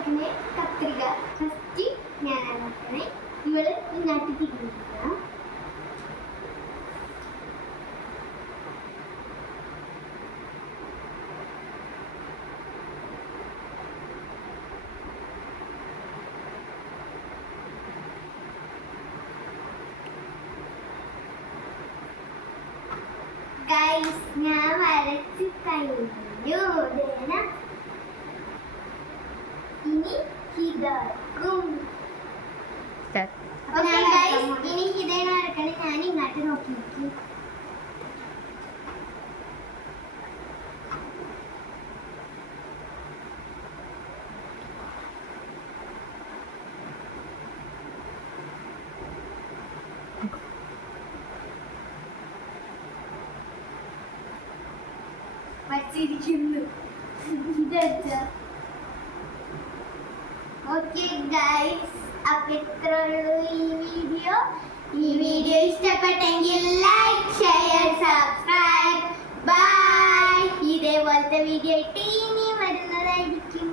വരക്കണേ കത്രിക. ഫസ്റ്റ് ഞാനാണ് വരക്കണേ. ഇവള് ഇങ്ങോട്ട് തിരിഞ്ഞിരിക്കണം. ഗൈസ് ഞാൻ വരച്ച് കഴിഞ്ഞു. ഇനി ഹിതക്കും. ഇനി ഹിതേന വരക്കണേ. ഞാൻ ഇങ്ങോട്ട് നോക്കിയിരിക്കും. വച്ചിരിക്കുന്നു. ഓക്കെ ഗൈസ്, അപ്പൊ ഇത്ര ഉള്ളൂ ഈ വീഡിയോ ഇഷ്ടപ്പെട്ടെങ്കിൽ ലൈക്ക്, ഷെയർ, സബ്സ്ക്രൈബ്. ബൈ. ഇതേപോലത്തെ വീഡിയോ ആയിട്ട് ഇനി വരുന്നതായിരിക്കും.